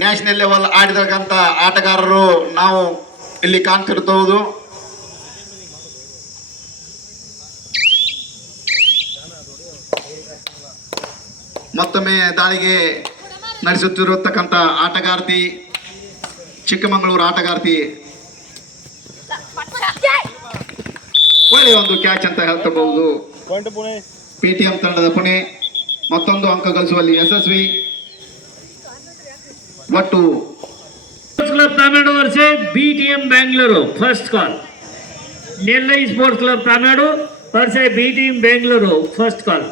National level ಆಡಿದಕ್ಕಂತ ಆಟಗಾರರು ನಾವು ಇಲ್ಲಿ ಕಾಣ್ತಿರ್ತವುದು. ಮತ್ತೊಮ್ಮೆ ದಾಳಿಗೆ ನಡೆಸುತ್ತಿರತಕ್ಕಂಥ ಆಟಗಾರ್ತಿ ಚಿಕ್ಕಮಗಳೂರು ಆಟಗಾರ್ತಿ ಒಳ್ಳೆಯ ಒಂದು ಕ್ಯಾಚ್ ಅಂತ ಹೇಳ್ತಬಹುದು. ಪೇಟಿಎಂ ತಂಡದ ಪುಣೆ ಮತ್ತೊಂದು ಅಂಕ ಗಳಿಸುವಲ್ಲಿ ಯಶಸ್ವಿ. ಒಟ್ಟು club Tamil Nadu versus BTM Bengaluru first call. Nellai sports club Tamil Nadu versus BTM Bengaluru first call.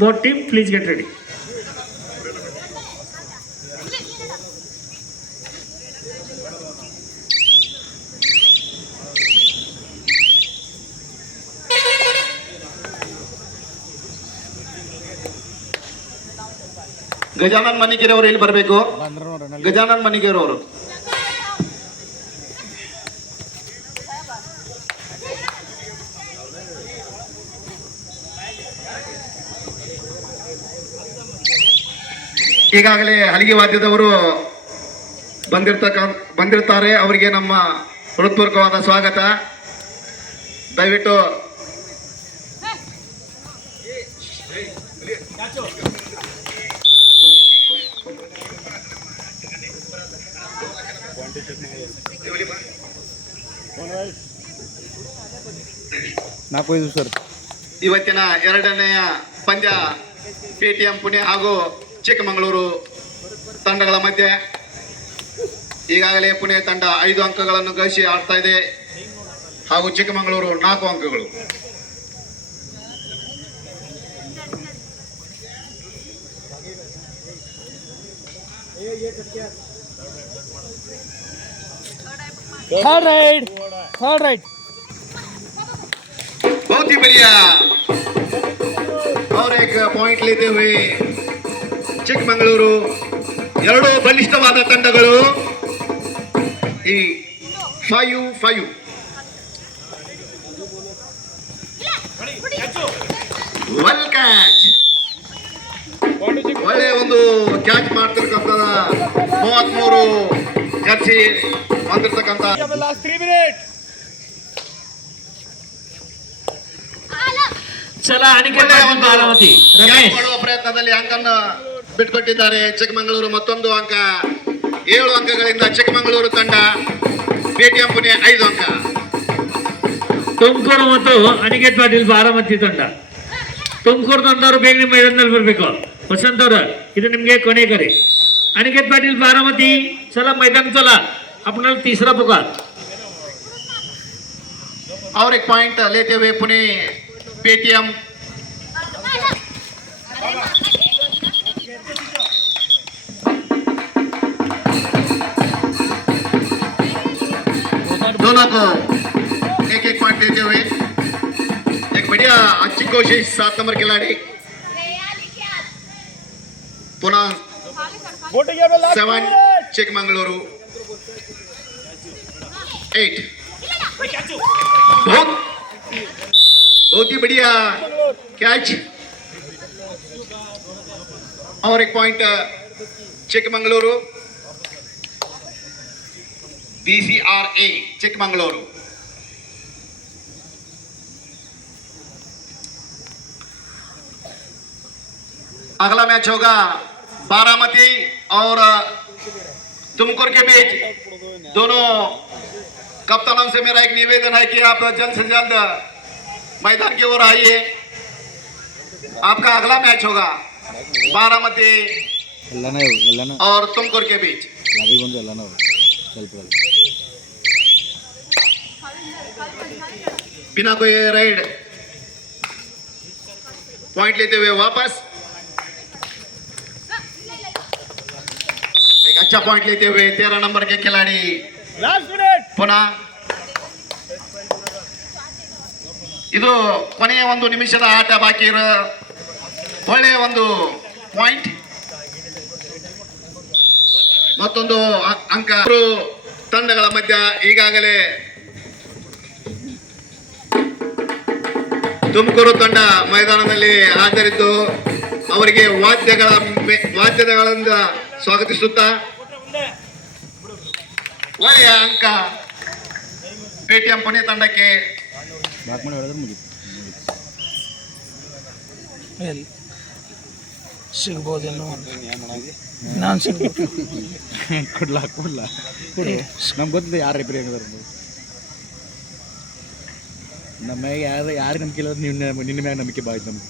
Both team please get ready. Gajanan Manigeri ಅವರು ಇಲ್ಲಿ ಬರಬೇಕು. ಗಜಾನನ್ ಮನಿಗೇರಿ ಅವರು ಈಗಾಗಲೇ ಹಲಿಗೆ ವಾದ್ಯದವರು ಬಂದಿರ್ತಾರೆ. ಅವರಿಗೆ ನಮ್ಮ ಹೃತ್ಪೂರ್ವಕವಾದ ಸ್ವಾಗತ. ದಯವಿಟ್ಟು ಇವತ್ತಿನ ಎರಡನೆಯ ಪಂದ್ಯ ಪೇಟಿಎಂ ಪುಣೆ ಹಾಗೂ ಚಿಕ್ಕಮಗಳೂರು ತಂಡಗಳ ಮಧ್ಯೆ. ಈಗಾಗಲೇ ಪುಣೆ ತಂಡ 5 ಅಂಕಗಳನ್ನು ಗಳಿಸಿ ಆಡ್ತಾ ಇದೆ ಹಾಗೂ ಚಿಕ್ಕಮಗಳೂರು 4 ಅಂಕಗಳು. Third right. बहुत ही बढ़िया और एक पॉइंट लेते हुए ಚಿಕ್ಕಮಗಳೂರು. ಎರಡು ಬಲಿಷ್ಠವಾದ ತಂಡಗಳು. ಈ 5-5 ವೆಲ್ ಕ್ಯಾಚ್. ಒಳ್ಳೆಯ ಒಂದು ಕ್ಯಾಚ್ ಮಾಡ್ತಿರ್ತಕ್ಕಂಥ 33 ಜರ್ಸಿ ಬಂದಿರ್ತಕ್ಕಂಥ चला अनिकेत बारामती रमेश ಮಾಡುವ ಪ್ರಯತ್ನದಲ್ಲಿ ಅಂಕನ್ನು ಬಿಟ್ಕೊಟ್ಟಿದ್ದಾರೆ ಚಿಕ್ಕಮಗಳೂರು. ಮತ್ತೊಂದು ಅಂಕ. 7 ಅಂಕಗಳಿಂದ ಚಿಕ್ಕಮಗಳೂರು ತಂಡ, ಪೇಟಿಎಂ ಪುಣೆ 5 ಅಂಕ. ತುಮಕೂರು ಮತ್ತು ಅನಿಕೇತ್ ಪಾಟೀಲ್ ಬಾರಾಮತಿ ತಂಡ. ತುಮಕೂರು ತಂಡವರು ಬೇಗ ನಿಮ್ಮ ಮೈದಾನದಲ್ಲಿ ಬರಬೇಕು. ವಸಂತ್ ಅವರು ಇದು ನಿಮಗೆ ಕೊನೆ ಕರೆ. अनिकेत पाटील बारामती चला मैदान चला. आपणाला तीसरा पुकार. और एक पॉइंट लेते हुए पुणे पेटीएम. दोनों को एक पॉइंट देते हुए एक बढ़िया अच्छी कोशिश 7 नंबर खिलाड़ी. पुनः 7 चिकमंगलुरु 8. बहुत ही बढ़िया कैच. और एक पॉइंट चिकमंगलुरु BCRA चिकमंगलुरु. अगला मैच होगा बारामती और तुमकुर के बीच. दोनों कप्तानों से मेरा एक निवेदन है कि आप जल्द से जल्द मैदान की ओर आइए. आपका अगला मैच होगा बारामती और तुमकुर के बीच. बिना कोई राइड पॉइंट लेते हुए वापस एक अच्छा पॉइंट लेते हुए 13 नंबर के खिलाड़ी पुनः. ಇದು ಕೊನೆಯ ಒಂದು ನಿಮಿಷದ ಆಟ ಬಾಕಿ ಇರೋ ಒಳ್ಳೆಯ ಒಂದು ಪಾಯಿಂಟ್. ಮತ್ತೊಂದು ಅಂಕ ತಂಡಗಳ ಮಧ್ಯ ಈಗಾಗಲೇ ತುಮಕೂರು ತಂಡ ಮೈದಾನದಲ್ಲಿ ಹಾಜರಿದ್ದು ಅವರಿಗೆ ವಾದ್ಯಗಳಿಂದ ಸ್ವಾಗತಿಸುತ್ತಾ ಒಳ್ಳೆಯ ಅಂಕ ಪೇಟಿಎಂ ಪುಣೆ ತಂಡಕ್ಕೆ. ಸಿಗ್ಬೋದೇನೋ ನಾನು ಸಿಗ್ಬೋದು. ಕೊಡ್ಲಾ ನಮ್ಗೆ ಗೊತ್ತಿದೆ ಯಾರು ರಿಪೇರಿ ಆಗಿದಾರೆ ನಮ್ಮ ಮ್ಯಾಗ ಯಾರು ನಂಬಿಕೆ ಇಲ್ಲ, ನಿನ್ನ ಮ್ಯಾಗ ನಂಬಿಕೆ ಬಾಯ್ತು ನಮ್ಗೆ.